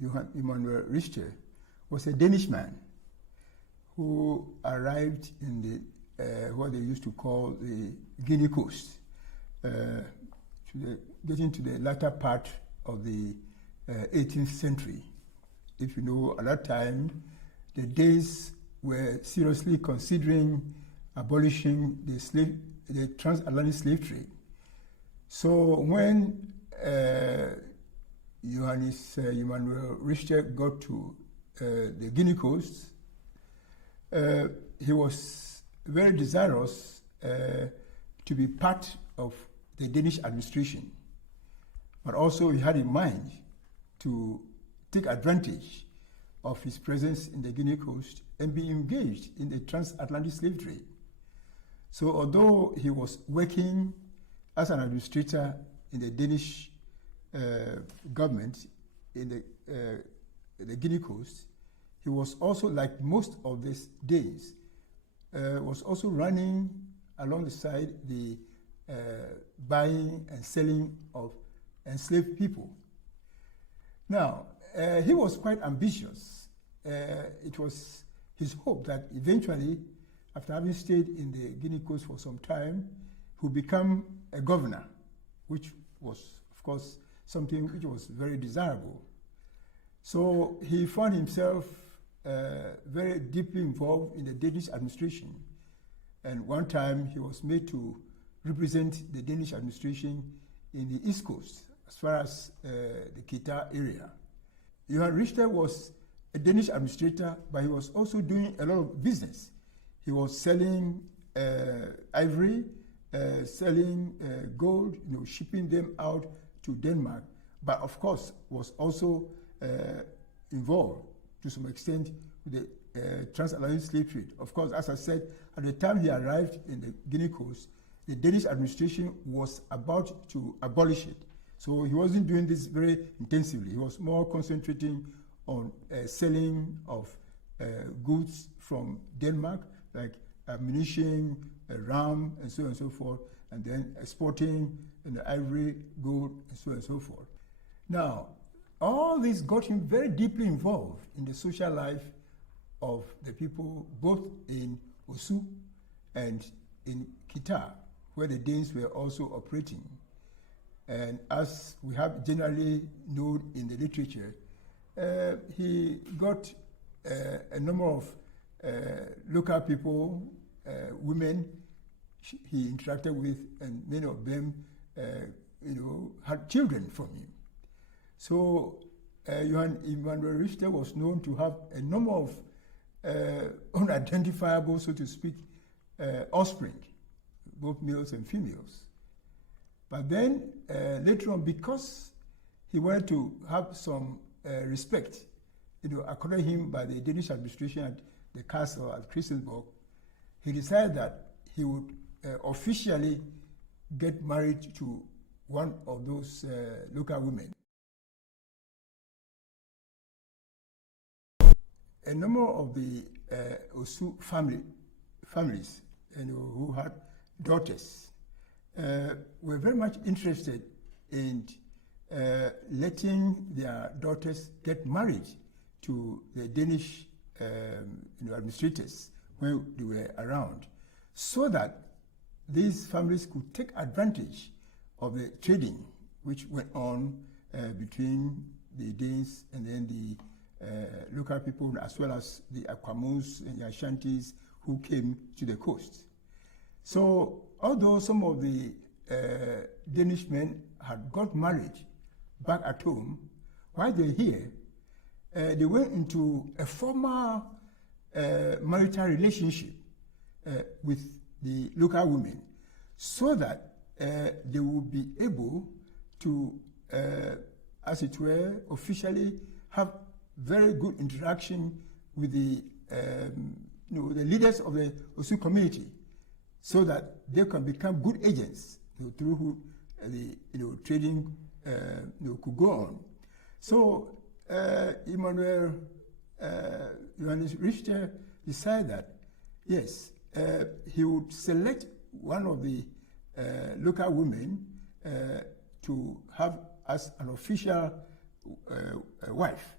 Johan Emanuel Richter was a Danish man who arrived in the what they used to call the Guinea Coast, getting to the latter part of the 18th century. If you know, at that time, the Danes were seriously considering abolishing the transatlantic slave trade. So when Johannes Emanuel Richter got to the Guinea Coast, he was very desirous to be part of the Danish administration, but also he had in mind to take advantage of his presence in the Guinea Coast and be engaged in the transatlantic slave trade. So although he was working as an administrator in the Danish government in the Guinea Coast, he was also, like most of these Danes, was also running along the side the buying and selling of enslaved people. Now, he was quite ambitious. It was his hope that eventually, after having stayed in the Guinea Coast for some time, he would become a governor, which was, of course, something which was very desirable. So he found himself very deeply involved in the Danish administration. And one time he was made to represent the Danish administration in the East Coast, as far as the Kita area. Johan Richter was a Danish administrator, but he was also doing a lot of business. He was selling ivory, selling gold, shipping them out to Denmark, but of course was also involved to some extent with the transatlantic slave trade. Of course, as I said, at the time he arrived in the Guinea Coast, the Danish administration was about to abolish it. So he wasn't doing this very intensively. He was more concentrating on selling of goods from Denmark, like ammunition, rum, and so on and so forth, and then exporting ivory, gold, and so on and so forth. Now, all this got him very deeply involved in the social life of the people, both in Osu and in Kita, where the Danes were also operating. And as we have generally known in the literature, he got a number of local people, women he interacted with, and many of them had children from him. So Johan Emanuel Richter was known to have a number of unidentifiable, so to speak, offspring, both males and females. But then later on, because he wanted to have some respect, accorded him by the Danish administration at the castle at Christiansborg, he decided that he would officially get married to one of those local women. A number of the Osu families who had daughters were very much interested in letting their daughters get married to the Danish administrators when they were around, so that these families could take advantage of the trading which went on between the Danes and then the local people, as well as the Akwamus and the Ashantis who came to the coast. So although some of the Danish men had got married back at home, while they're here, they went into a formal marital relationship with the local women, so that they would be able to, as it were, officially have very good interaction with the leaders of the Osu community, so that they can become good agents through who the trading could go on. So Emanuel Johannes Richter decided that yes, he would select one of the local women to have as an official wife.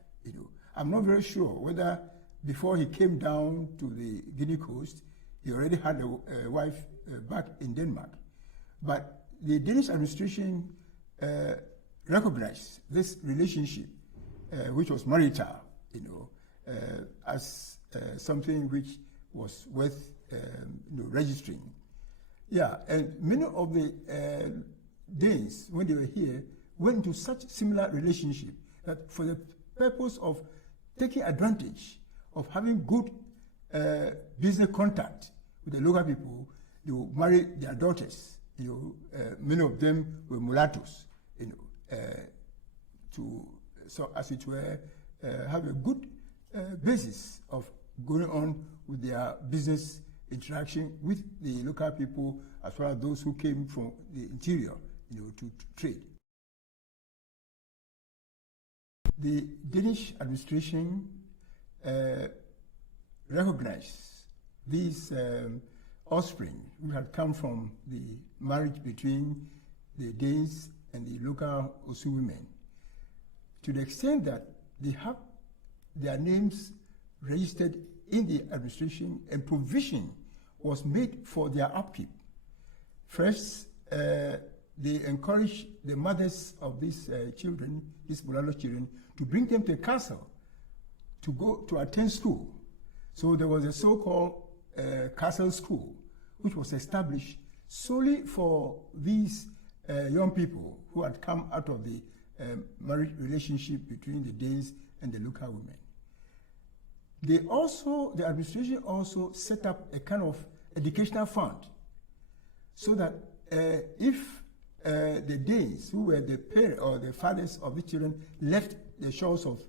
I'm not very sure whether before he came down to the Guinea coast, he already had a wife back in Denmark. But the Danish administration recognized this relationship, which was marital, as something which was worth registering. Yeah, and many of the Danes, when they were here, went into such similar relationship that for the purpose of taking advantage of having good business contact with the local people, they would marry their daughters. Many of them were mulattoes, so as it were, have a good basis of going on with their business interaction with the local people, as well as those who came from the interior, to trade. The Danish administration recognized these offspring who had come from the marriage between the Danes and the local Osu women, to the extent that they have their names registered in the administration, and provision was made for their upkeep. First, they encouraged the mothers of these children, these mulatto children, to bring them to a castle to go to attend school. So there was a so-called castle school, which was established solely for these young people who had come out of the marriage relationship between the Danes and the local women. The administration also set up a kind of educational fund, so that if the Danes, who were the parents or the fathers of the children, left the shores of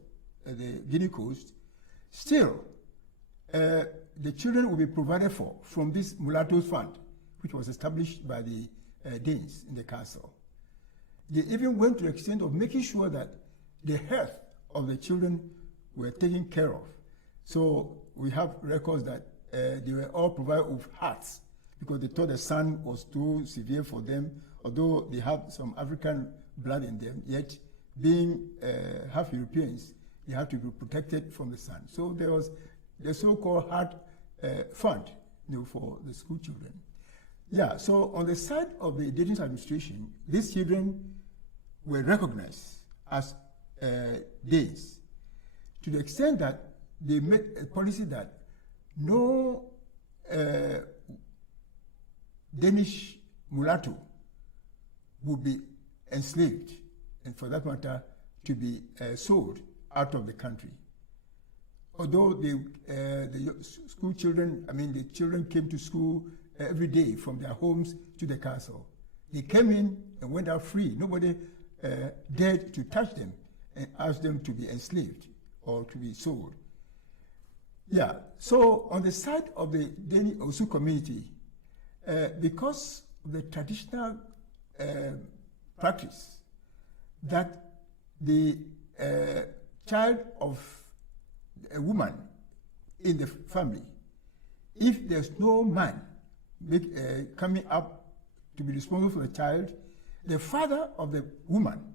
the Guinea coast, still the children will be provided for from this mulatto fund, which was established by the Danes in the castle. They even went to the extent of making sure that the health of the children were taken care of. So we have records that they were all provided with hats, because they thought the sun was too severe for them, although they have some African blood in them, yet being half Europeans, they have to be protected from the sun. So there was the so-called heart fund for the school children. Yeah, so on the side of the Danish administration, these children were recognized as Danes, to the extent that they made a policy that no Danish mulatto would be enslaved, and for that matter, to be sold out of the country. Although the school children, the children came to school every day from their homes to the castle. They came in and went out free. Nobody dared to touch them and ask them to be enslaved or to be sold. Yeah, so on the side of the Dani Osu community, because of the traditional practice that the child of a woman in the family, if there's no man coming up to be responsible for the child, the father of the woman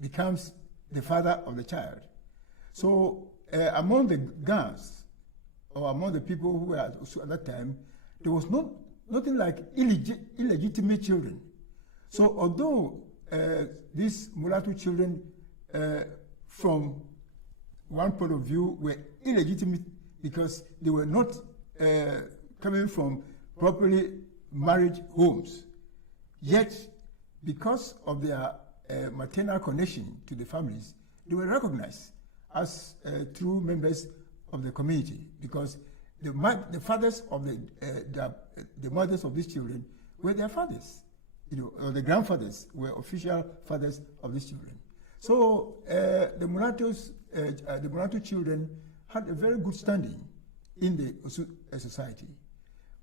becomes the father of the child. So among the Gans, or among the people who were at that time, there was nothing like illegitimate children. So although these mulatto children, from one point of view, were illegitimate because they were not coming from properly married homes, yet because of their maternal connection to the families, they were recognized as true members of the community, because the fathers of the mothers of these children were their fathers, or the grandfathers were official fathers of these children. So the mulatto children had a very good standing in the society.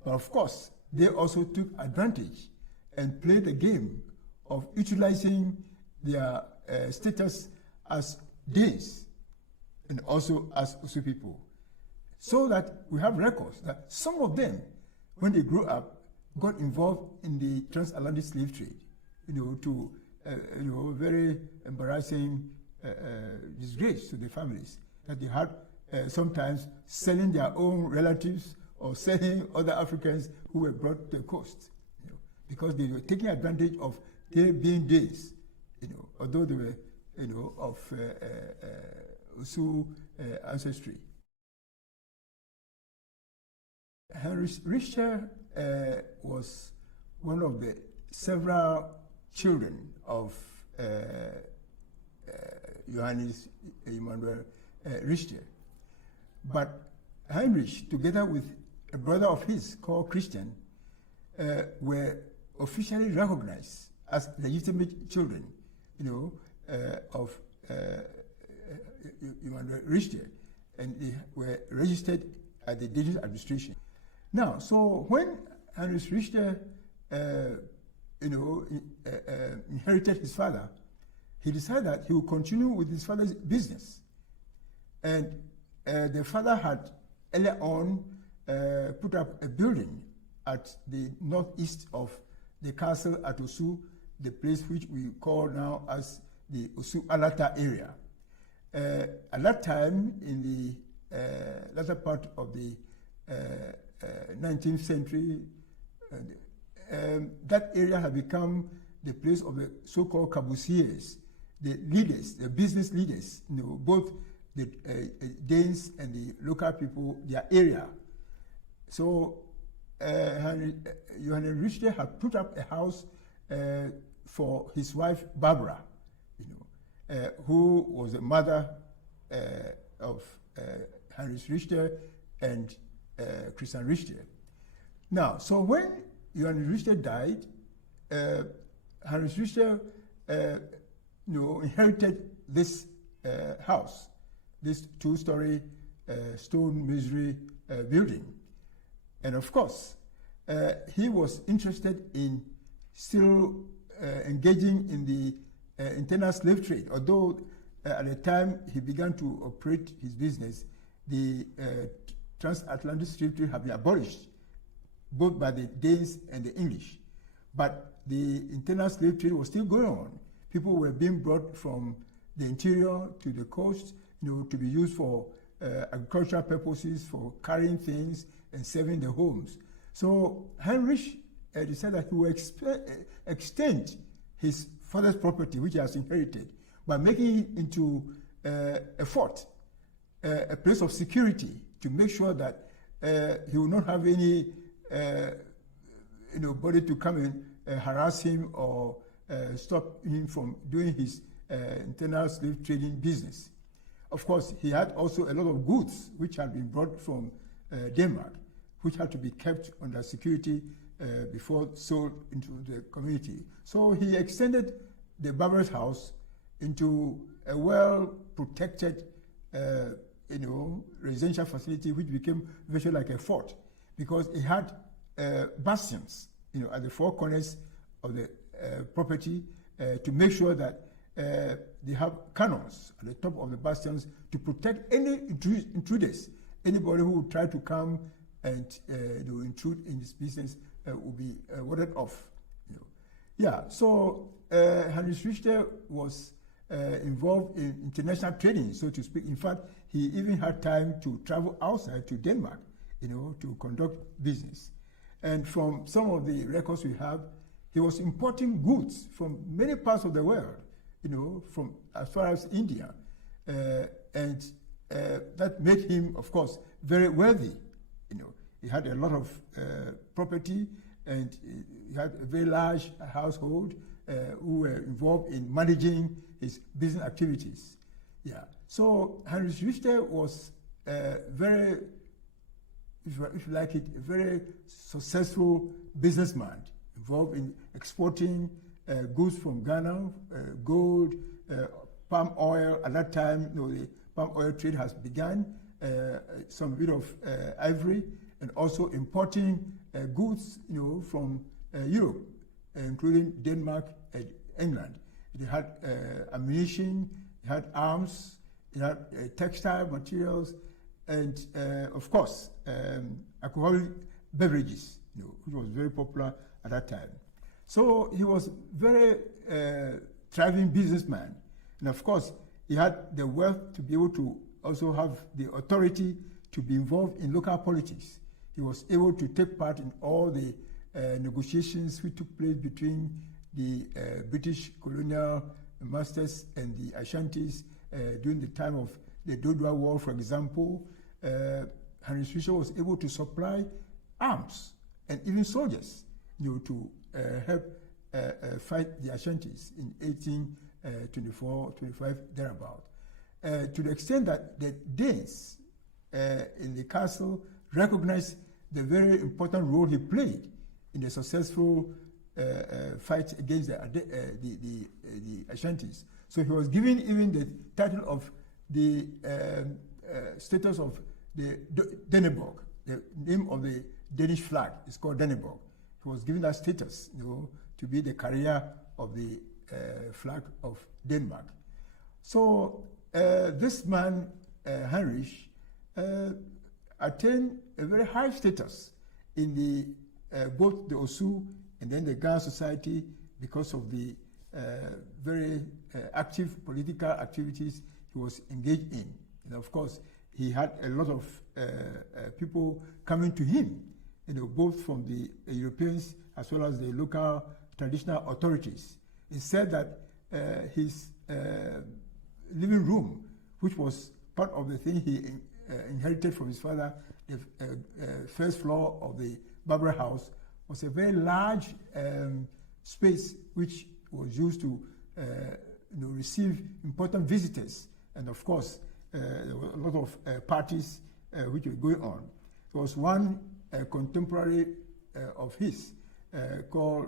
But of course, they also took advantage and played the game of utilizing their status as Danes and also as Osu people. So that we have records that some of them, when they grew up, got involved in the transatlantic slave trade, to very embarrassing disgrace to the families. that they had sometimes selling their own relatives or selling other Africans who were brought to the coast, because they were taking advantage of their being days, although they were, of Osu ancestry. Henry Richter was one of the several children of Johannes Emmanuel Richter. But Heinrich, together with a brother of his called Christian, were officially recognized as legitimate children, of Emmanuel Richter, and they were registered at the Danish administration. Now, so when Heinrich Richter, inherited his father, he decided that he would continue with his father's business. And the father had earlier on put up a building at the northeast of the castle at Osu, the place which we call now as the Osu Alata area. At that time, in the latter part of the 19th century, that area had become the place of the so-called caboosiers, the leaders, the business leaders, both the Danes and the local people, their area. So Johannes Richter had put up a house for his wife Barbara, who was the mother of Heinrich Richter and Christian Richter. Now, so when Johannes Richter died, Heinrich Richter, inherited this house, this two-story stone masonry building. And of course, he was interested in still engaging in the internal slave trade, although at the time he began to operate his business, the transatlantic slave trade had been abolished, both by the Danes and the English. But the internal slave trade was still going on. People were being brought from the interior to the coast, to be used for agricultural purposes, for carrying things and serving the homes. So Heinrich decided that he would extend his father's property, which he has inherited, by making it into a fort, a place of security, to make sure that he will not have any body to come and harass him or stop him from doing his internal slave trading business. Of course, he had also a lot of goods which had been brought from Denmark, which had to be kept under security before sold into the community. So he extended the Barber House into a well-protected, residential facility, which became virtually like a fort, because it had bastions, at the four corners of the property to make sure that they have cannons at the top of the bastions to protect any intruders. Anybody who would try to come and intrude in this business will be warded off. Yeah, so Heinrich Richter was involved in international trading, so to speak. In fact, he even had time to travel outside to Denmark, to conduct business. And from some of the records we have, he was importing goods from many parts of the world, from as far as India. And that made him, of course, very wealthy. He had a lot of property, and he had a very large household who were involved in managing his business activities. Yeah. So Heinrich Richter was very, if you like it, a very successful businessman involved in exporting goods from Ghana, gold, palm oil. At that time, the palm oil trade has begun, some bit of ivory, and also importing goods, from Europe, including Denmark and England. They had ammunition, they had arms, they had textile materials, and of course, alcoholic beverages, which was very popular at that time. So he was very thriving businessman, and of course, he had the wealth to be able to also have the authority to be involved in local politics. He was able to take part in all the negotiations which took place between the British colonial masters and the Ashantis during the time of the Dodua War, for example. Henry Richter was able to supply arms and even soldiers, to help fight the Ashantis in 1824, 25, thereabout. To the extent that the Danes in the castle recognized the very important role he played in the successful fight against the Ashantis. So he was given even the title of the status of the Dannebrog. The name of the Danish flag is called Dannebrog. He was given that status, to be the carrier of the flag of Denmark. So this man, Heinrich, attained a very high status in the both the Osu and then the Ghana society because of the very active political activities he was engaged in. And of course, he had a lot of people coming to him, both from the Europeans as well as the local traditional authorities. He said that his living room, which was part of the thing he inherited from his father, the first floor of the Barber House, was a very large space which was used to receive important visitors. And of course, there were a lot of parties which were going on. There was one contemporary of his called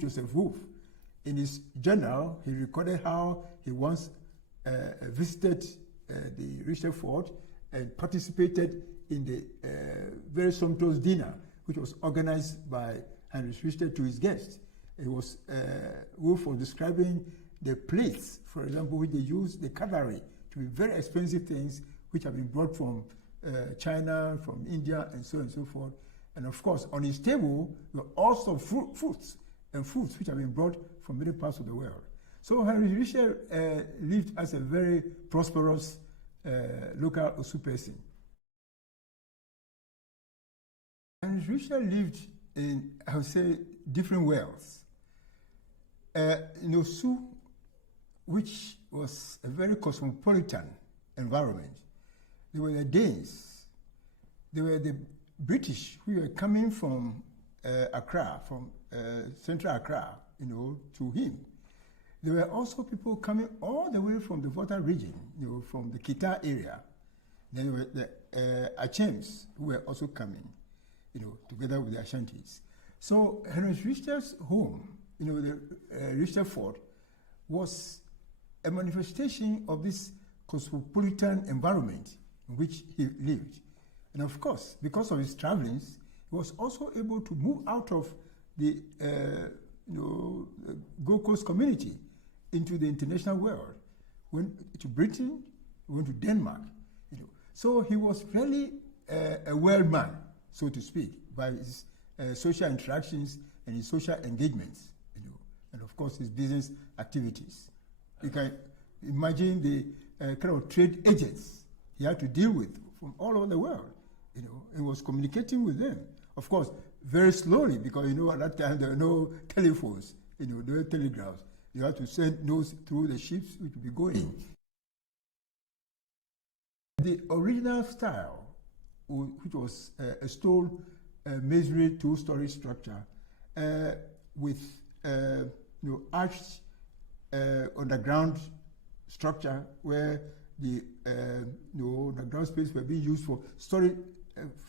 Joseph Wolf. In his journal, he recorded how he once visited the Richter Fort and participated in the very sumptuous dinner, which was organized by Henry Richter to his guests. It was Wolf was describing the plates, for example, which they used, the cutlery, to be very expensive things which have been brought from China, from India, and so on and so forth. And of course, on his table were all sorts of fruits which have been brought from many parts of the world. So Henry Richter lived as a very prosperous local Osu person. Henry Richter lived in, I would say, different worlds. In Osu, which was a very cosmopolitan environment, there were the Danes, there were the British who were coming from Accra, from central Accra, to him. There were also people coming all the way from the Volta region, from the Kita area. Then there were the Achems who were also coming, together with the Ashantis. So Henry Richter's home, the Richter Fort, was a manifestation of this cosmopolitan environment in which he lived. And of course, because of his travelings, he was also able to move out of the Gold Coast community into the international world. Went to Britain, went to Denmark. So he was really a world man, so to speak, by his social interactions and his social engagements, and of course his business activities. You can imagine the kind of trade agents he had to deal with from all over the world. He was communicating with them. Of course, very slowly, because at that time there were no telephones, there were telegraphs. You had to send notes through the ships which would be going. The original style, which was a stone masonry two-story structure with arched underground structure where the underground space were being used for storage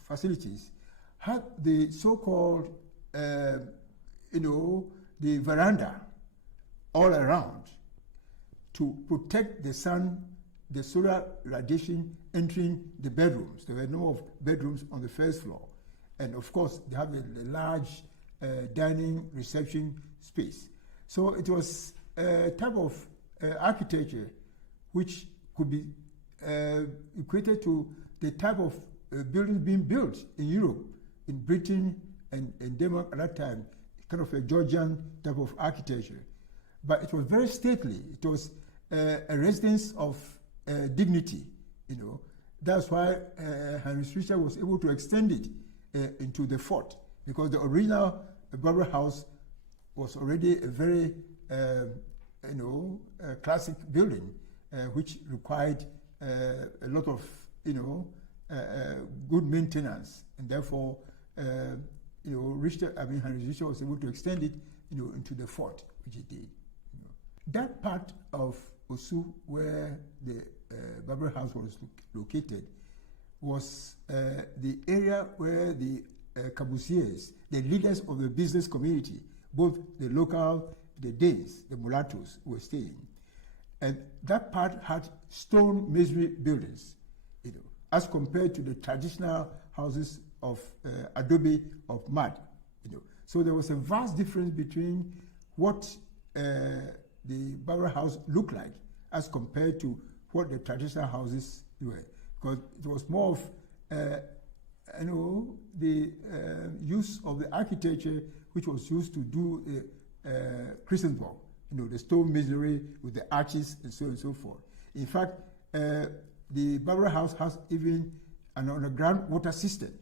facilities, had the so-called the veranda all around to protect the sun, the solar radiation entering the bedrooms. There were no bedrooms on the first floor. And of course, they have a large dining reception space. So it was a type of architecture which could be equated to the type of buildings being built in Europe, in Britain and Denmark at that time, kind of a Georgian type of architecture. But it was very stately. It was a residence of dignity, That's why Henry Richter was able to extend it into the fort, because the original Barber House was already a very, classic building, which required a lot of, good maintenance, and therefore, Henry Richter was able to extend it, into the fort, which he did. That part of Osu, where the Barber House was located, was the area where the caboosiers, the leaders of the business community, both the local, the Danes, the mulattoes, were staying. And that part had stone masonry buildings, as compared to the traditional houses of adobe, of mud. So there was a vast difference between what the Barber House looked like as compared to what the traditional houses were, because it was more of the use of the architecture which was used to do Christensburg, the stone masonry with the arches and so on and so forth. In fact, the Barber House has even an underground water system,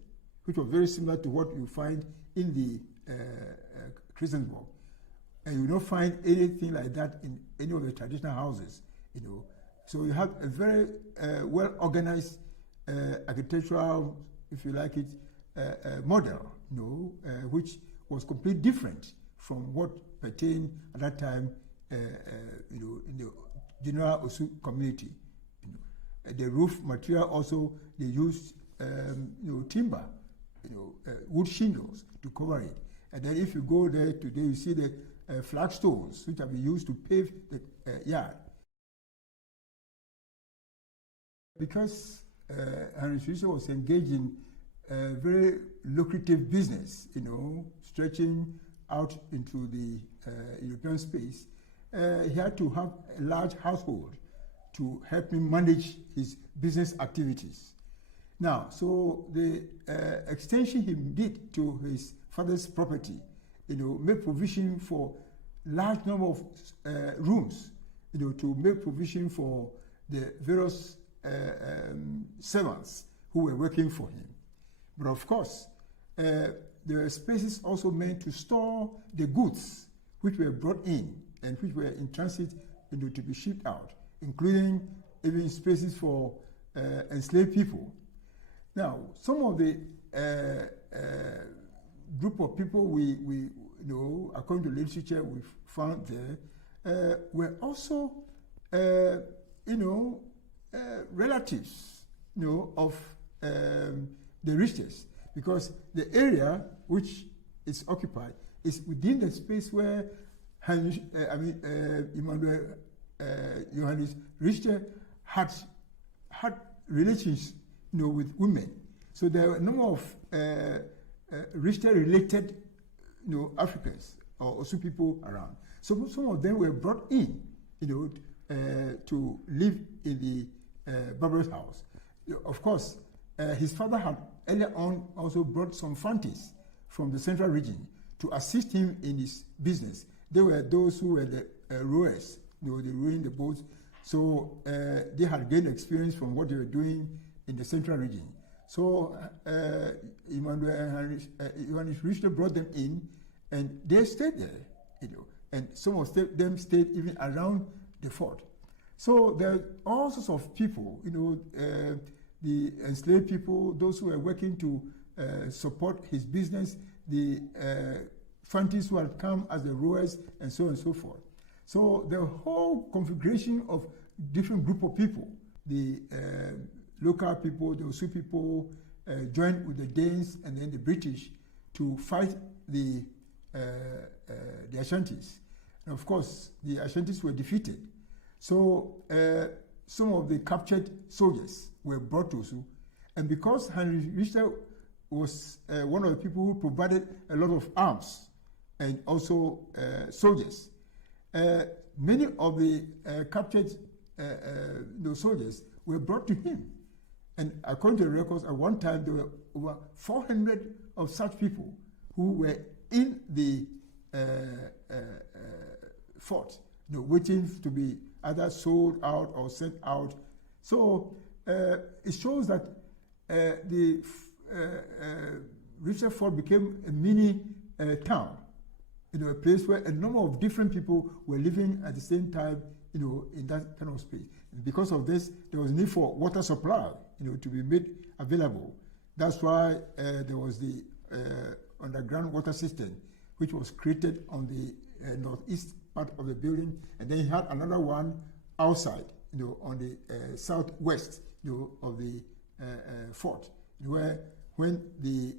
which was very similar to what you find in the Christensburg. And you don't find anything like that in any of the traditional houses, So you have a very well-organized architectural, if you like it, model, which was completely different from what pertained at that time, in the general Osu community. The roof material also, they used, timber, wood shingles to cover it. And then if you go there today, you see the flagstones which have been used to pave the yard. Because Henry Richter was engaged in a very lucrative business, stretching out into the European space, he had to have a large household to help him manage his business activities. Now, so the extension he did to his father's property, made provision for large number of rooms, to make provision for the various servants who were working for him. But of course, there were spaces also meant to store the goods which were brought in and which were in transit, to be shipped out, including even spaces for enslaved people. Now, some of the group of people we according to literature we found there, were also relatives, of the Richters, because the area which is occupied is within the space where Johannes Richter had relations, with women. So there were a number of Richter-related, Africans or Osu people around. So some of them were brought in, to live in the Barber's house. Of course, his father had earlier on also brought some Fantis from the central region to assist him in his business. They were those who were the rowers, they were rowing the boats. So they had gained experience from what they were doing in the central region. So Johannes Richter brought them in, and they stayed there, and some of them stayed even around the fort. So there are all sorts of people, the enslaved people, those who were working to support his business, the Fantis who had come as the rowers, and so on and so forth. So the whole configuration of different group of people, the local people, the Osu people, joined with the Danes and then the British to fight the Ashantis. And of course, the Ashantis were defeated. So some of the captured soldiers were brought to Osu. And because Henry Richter was one of the people who provided a lot of arms and also soldiers, many of the captured soldiers were brought to him. And according to the records, at one time there were over 400 of such people who were in the fort, waiting to be either sold out or sent out. So it shows that the Richter Fort became a mini town, a place where a number of different people were living at the same time, in that kind of space. Because of this, there was need for water supply, to be made available. That's why there was the underground water system, which was created on the northeast part of the building, and then you had another one outside, on the southwest, of the fort, where when the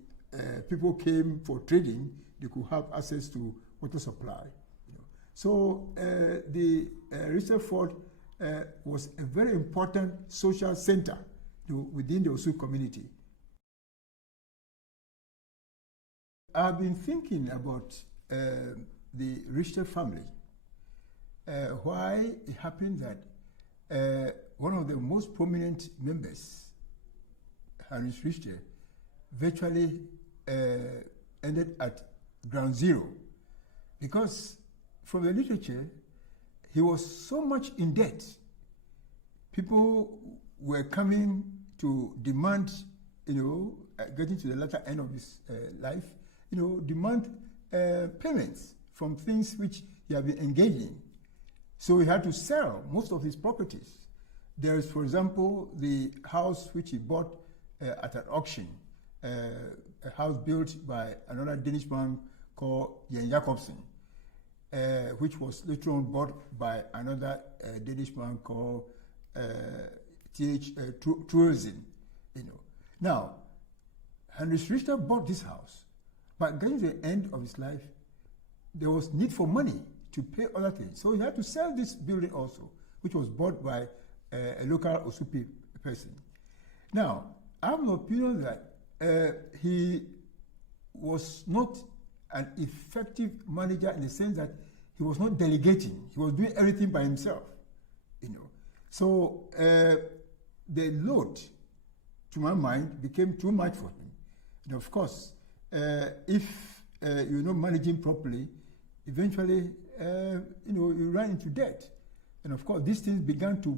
people came for trading, they could have access to water supply. So the Richter Fort was a very important social center within the Osu community. I've been thinking about the Richter family. Why it happened that one of the most prominent members, Heinrich Richter, virtually ended at ground zero, because from the literature, he was so much in debt. People were coming to demand, getting to the latter end of his life, demand payments from things which he had been engaging. So he had to sell most of his properties. There is, for example, the house which he bought at an auction, a house built by another Danish man called Jan Jacobsen, which was later on bought by another Danish man called T.H. Truelsen. Now, Heinrich Richter bought this house, but getting to the end of his life, there was need for money to pay other things. So he had to sell this building also, which was bought by a local Osupi person. Now, I have an opinion that he was not an effective manager in the sense that he was not delegating. He was doing everything by himself, So the load, to my mind, became too much for him. And of course, if you're not managing properly, eventually, you run into debt. And of course, these things began to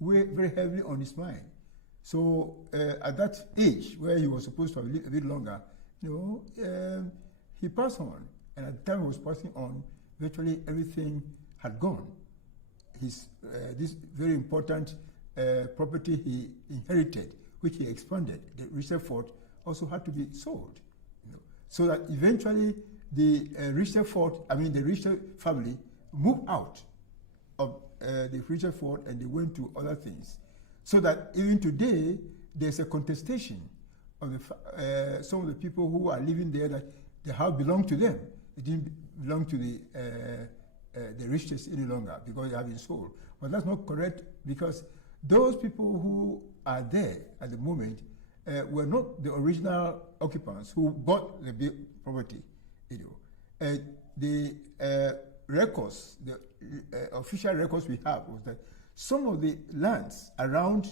weigh very heavily on his mind. So at that age, where he was supposed to have lived a bit longer, he passed on. And at the time he was passing on, virtually everything had gone. His this very important property he inherited, which he expanded, the Richter Fort, also had to be sold. So that eventually the Richter family moved out of the Richter Fort and they went to other things. So that even today, there's a contestation of some of the people who are living there that the house belonged to them. It didn't belong to the Richters any longer because they have been sold. But that's not correct, because those people who are there at the moment were not the original occupants who bought the property. The records, the official records we have was that some of the lands around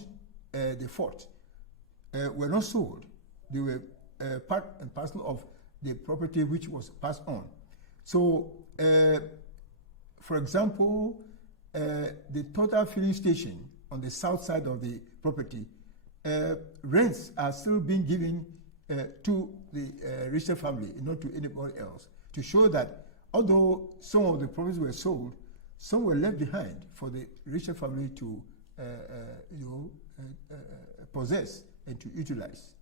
the fort were not sold. They were part and parcel of the property which was passed on. So, for example, the total filling station on the south side of the property, rents are still being given to the Richter family, not to anybody else, to show that although some of the properties were sold, some were left behind for the Richter family to possess and to utilize.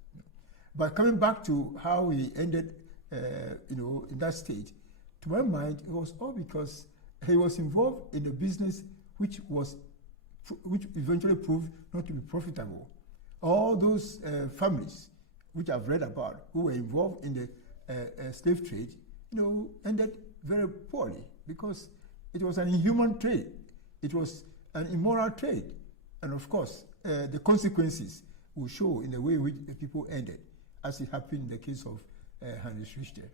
But coming back to how he ended, in that state, to my mind, it was all because he was involved in a business which eventually proved not to be profitable. All those families which I've read about who were involved in the slave trade, ended very poorly because it was an inhuman trade. It was an immoral trade. And of course, the consequences will show in the way in which the people ended, as it happened in the case of Heinrich Richter.